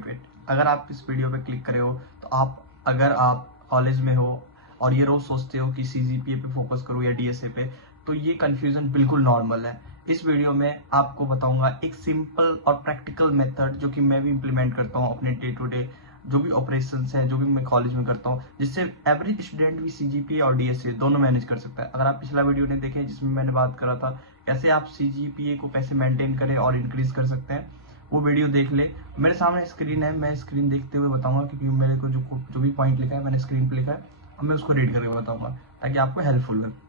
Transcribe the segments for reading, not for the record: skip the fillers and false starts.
Wait. अगर आप इस वीडियो पे क्लिक करे हो तो अगर आप कॉलेज में हो और ये रोज सोचते हो कि सीजीपीए पे फोकस करूँ या डीएसए पे, तो ये कंफ्यूजन बिल्कुल नॉर्मल है। इस वीडियो में आपको बताऊंगा एक सिंपल और प्रैक्टिकल मेथड जो कि मैं भी इम्प्लीमेंट करता हूँ अपने डे टू डे जो भी ऑपरेशंस है, जो भी मैं कॉलेज में करता हूँ, जिससे एवरेज स्टूडेंट भी सीजीपीए और डीएसए दोनों मैनेज कर सकता है। अगर आप पिछला वीडियो ने देखे जिसमें मैंने बात करा था कैसे आप सीजीपीए को कैसे मेंटेन करें और इंक्रीज कर सकते हैं, वो वीडियो देख ले। मेरे सामने स्क्रीन है, मैं स्क्रीन देखते हुए बताऊंगा क्योंकि मेरे को जो भी पॉइंट लिखा है मैंने स्क्रीन पे लिखा है, अब मैं उसको रीड करके बताऊंगा ताकि आपको हेल्पफुल लगे।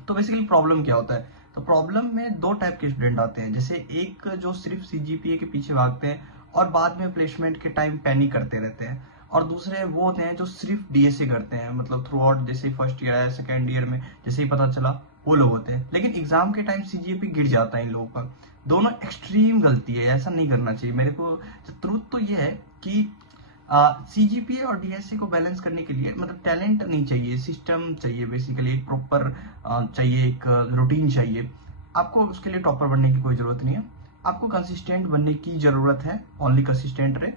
तो बेसिकली प्रॉब्लम क्या होता है, तो प्रॉब्लम में दो टाइप के स्टूडेंट आते हैं। जैसे एक जो सिर्फ सीजीपीए के पीछे भागते हैं और बाद में प्लेसमेंट के टाइम पैनिक करते रहते हैं, और दूसरे वो होते हैं जो सिर्फ डीएसए करते हैं, मतलब थ्रू आउट जैसे ही फर्स्ट ईयर आया सेकेंड ईयर में जैसे ही पता चला वो लोग होते हैं, लेकिन एग्जाम के टाइम सीजीपी गिर जाता है इन लोगों का। दोनों एक्सट्रीम गलती है, ऐसा नहीं करना चाहिए। मेरे को ट्रुथ तो ये है कि सीजीपीए और डीएसए को बैलेंस करने के लिए मतलब टैलेंट नहीं चाहिए, सिस्टम चाहिए, बेसिकली एक प्रॉपर चाहिए, एक रूटीन चाहिए। आपको उसके लिए टॉपर बनने की कोई जरूरत नहीं है, आपको कंसिस्टेंट बनने की जरूरत है। ओनली कंसिस्टेंट रहे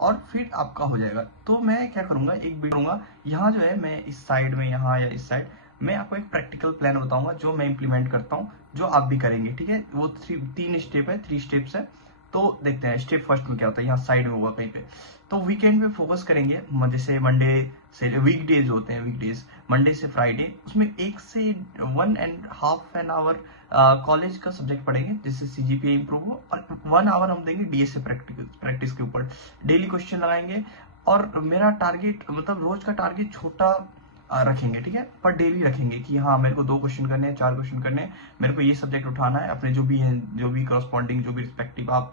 और फिर आपका हो जाएगा। तो मैं क्या करूंगा, एक वीडियो यहाँ जो है मैं इस साइड में यहाँ या इस साइड मैं आपको एक प्रैक्टिकल प्लान बताऊंगा जो मैं इंप्लीमेंट करता हूँ, जो आप भी करेंगे। ठीक है, वो तीन स्टेप है, 3 स्टेप्स है। तो देखते हैं स्टेप फर्स्ट में क्या होता है, यहाँ साइड में होगा कहीं पे। तो वीकेंड पे फोकस करेंगे, जैसे मंडे से वीकडेज होते हैं, वीकडेज मंडे से फ्राइडे, उसमें 1 से 1.5 आवर कॉलेज का सब्जेक्ट पढ़ेंगे जिससे सीजीपीए इंप्रूव हो, और 1 आवर हम देंगे डीएसए प्रैक्टिस के ऊपर। डेली क्वेश्चन लगाएंगे और मेरा टारगेट मतलब रोज का टारगेट छोटा रखेंगे, ठीक है, पर डेली रखेंगे कि हाँ मेरे को 2 क्वेश्चन करने हैं, 4 क्वेश्चन करने हैं, मेरे को ये सब्जेक्ट उठाना है, अपने जो भी है, जो भी करस्पॉन्डिंग, जो भी रिस्पेक्टिव आप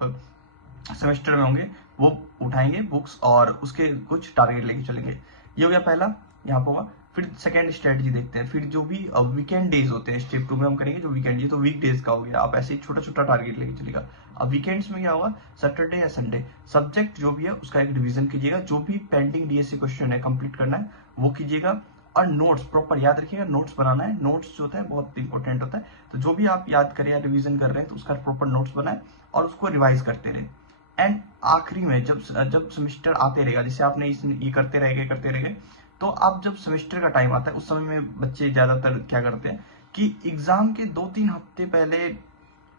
सेमेस्टर में होंगे वो उठाएंगे बुक्स और उसके कुछ टारगेट लेके चलेंगे। ये हो गया पहला, यहाँ पर होगा। फिर सेकेंड स्ट्रेटजी देखते हैं, फिर जो भी वीकेंड डेज होते हैं स्टेप 2 में हम करेंगे जो वीकेंड, ये तो वीक डेज का हो गया, आप ऐसे ही छोटा छोटा टारगेट लेके चलेगा। अब वीकेंड्स में क्या होगा, सैटरडे या संडे सब्जेक्ट जो भी है उसका एक रिवीजन कीजिएगा, जो भी पेंडिंग डीएसए क्वेश्चन है कंप्लीट करना है वो कीजिएगा, और नोट्स प्रॉपर याद रखिएगा, नोट्स बनाना है। नोट्स जो होता है बहुत इंपॉर्टेंट होता है, तो जो भी आप याद करें या रिवीजन कर रहे हैं तो उसका प्रॉपर नोट्स बनाए और उसको रिवाइज करते रहे। एंड आखिरी में जब सेमेस्टर आते रहेगा, जैसे आपने ये करते रहेंगे, तो आप जब सेमेस्टर का टाइम आता है उस समय में बच्चे ज्यादातर क्या करते हैं कि एग्जाम के 2-3 हफ्ते पहले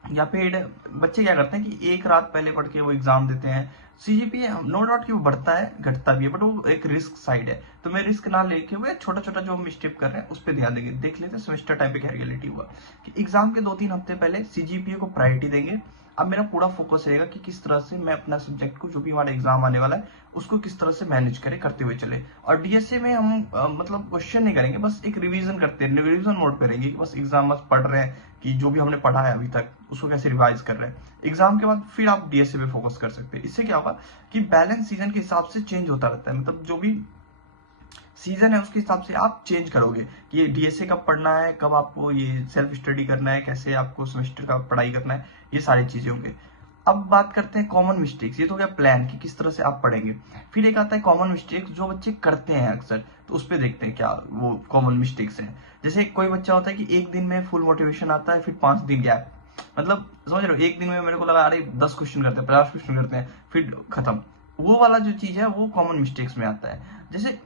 या फिर बच्चे क्या करते हैं कि एक रात पहले पढ़ के वो एग्जाम देते हैं। सीजीपीए नो डाउट कि वो बढ़ता है घटता भी है, बट वो एक रिस्क साइड है, तो मैं रिस्क ना लेके हुए छोटा छोटा जो हम स्टेप कर रहे हैं उस पर ध्यान देंगे। देख लेते हैं सेमेस्टर टाइम पे क्या रियलिटी हुआ कि एग्जाम के 2-3 हफ्ते पहले सीजीपीए को प्रायोरिटी देंगे। अब मेरा पूरा फोकस रहेगा कि किस तरह से मैं अपना सब्जेक्ट को, जो भी हमारा एग्जाम आने वाला है उसको किस तरह से मैनेज करें, करते हुए चले। और डीएसए में हम मतलब क्वेश्चन नहीं करेंगे, बस एक रिवीजन करते हैं, रिवीजन मोड पे रहेंगे कि बस एग्जाम बस पढ़ रहे हैं कि जो भी हमने पढ़ा है अभी तक उसको कैसे रिवाइज कर रहे हैं। एग्जाम के बाद फिर आप डीएसए पे फोकस कर सकते हैं। इससे क्या होगा कि बैलेंस सीजन के हिसाब से चेंज होता रहता है, मतलब जो भी सीजन है उसके हिसाब से आप चेंज करोगे कि ये डीएसए कब पढ़ना है, कब आपको ये सेल्फ स्टडी करना है, कैसे आपको सेमेस्टर का पढ़ाई करना है, ये सारी चीजें होंगे। अब बात करते हैं कॉमन मिस्टेक्स। ये तो गया प्लान कि किस तरह से आप पढ़ेंगे। फिर एक आता है कॉमन मिस्टेक्स जो बच्चे करते हैं अक्सर, तो उस पर देखते हैं क्या वो कॉमन मिस्टेक्स हैं। जैसे कोई बच्चा होता है कि एक दिन में फुल मोटिवेशन आता है, फिर 5 दिन गैप, मतलब समझ रहे हो, एक दिन में मेरे को लगा अरे 10 क्वेश्चन करते हैं, 50 क्वेश्चन करते हैं, फिर खत्म। वो वाला जो चीज है वो कॉमन मिस्टेक्स में आता है। जैसे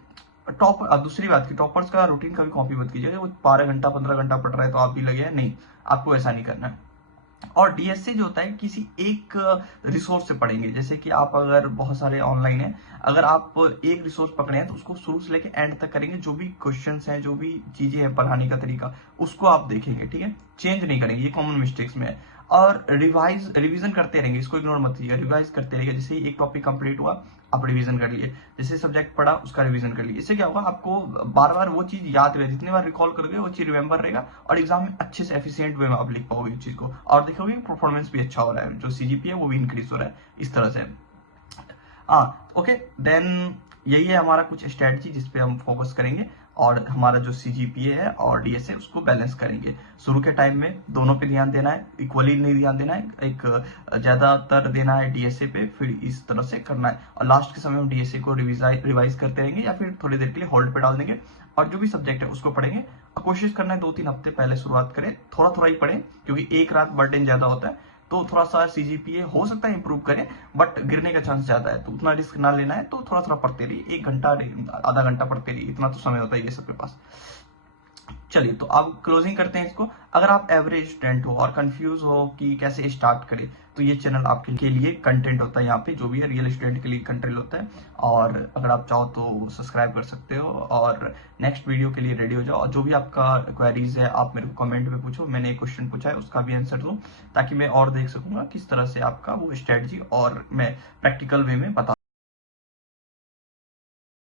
टॉपर, अब दूसरी बात की टॉपर्स का रूटीन कभी कॉपी मत कीजिएगा, वो 12 घंटा 15 घंटा पढ़ रहा है तो आप भी लगे, नहीं, आपको ऐसा नहीं करना है। और डीएसए जो होता है किसी एक रिसोर्स से पढ़ेंगे, जैसे कि आप अगर बहुत सारे ऑनलाइन है, अगर आप एक रिसोर्स पकड़े हैं तो उसको शुरू से लेकर एंड तक करेंगे, जो भी क्वेश्चंस हैं, जो भी चीजें हैं, पढ़ाने का तरीका उसको आप देखेंगे, ठीक है, चेंज नहीं करेंगे, ये कॉमन मिस्टेक्स में है। और रिवीजन करते रहेंगे, इसको इग्नोर मत कीजिएगा, रिवाइज करते रहिए। जैसे एक टॉपिक कंप्लीट हुआ आप रिवीजन कर लिए, जैसे सब्जेक्ट पढ़ा उसका रिवीजन कर लिए। इससे क्या होगा, आपको बार बार वो चीज याद रहेगी, जितनी बार रिकॉल करोगे वो चीज रिमेंबर रहेगा, और एग्जाम में अच्छे से एफिशिएंट वे में आप लिख पाओगे उस चीज को, और देखोगे परफॉर्मेंस भी अच्छा हो रहा है, जो सीजीपीए है वो भी इंक्रीज हो रहा है इस तरह से। हाँ ओके, देन यही है हमारा कुछ स्ट्रेटजी जिसपे हम फोकस करेंगे, और हमारा जो सीजीपीए है और डीएसए उसको बैलेंस करेंगे। शुरू के टाइम में दोनों पे ध्यान देना है, इक्वली नहीं ध्यान देना है, एक ज्यादातर देना है डीएसए पे, फिर इस तरह से करना है, और लास्ट के समय हम डीएसए को रिवाइज करते रहेंगे या फिर थोड़ी देर के लिए होल्ड पे डाल देंगे, और जो भी सब्जेक्ट है उसको पढ़ेंगे और कोशिश करना है 2-3 हफ्ते पहले शुरुआत करें, थोड़ा थोड़ा ही पढ़ें, क्योंकि एक रात बर्डन ज्यादा होता है, तो थोड़ा सा सीजीपीए हो सकता है इंप्रूव करें, बट गिरने का चांस ज्यादा है, तो उतना रिस्क ना लेना है। तो थोड़ा थोड़ा पढ़ते रहिए, 1 घंटा आधा घंटा पढ़ते रहिए, इतना तो समय होता है ये सबके पास। चलिए, तो अब क्लोजिंग करते हैं इसको। अगर आप एवरेज स्टूडेंट हो और कंफ्यूज हो कि कैसे स्टार्ट करें, तो ये चैनल आपके लिए कंटेंट होता है। यहाँ पे जो भी है रियल स्टूडेंट के लिए कंटेंट होता है, और अगर आप चाहो तो सब्सक्राइब कर सकते हो और नेक्स्ट वीडियो के लिए रेडी हो जाओ। और जो भी आपका क्वेरीज है आप मेरे को कमेंट में पूछो, मैंने एक क्वेश्चन पूछा है उसका भी आंसर दूं, ताकि मैं और देख सकूंगा किस तरह से आपका वो स्ट्रेटजी और मैं प्रैक्टिकल वे में बता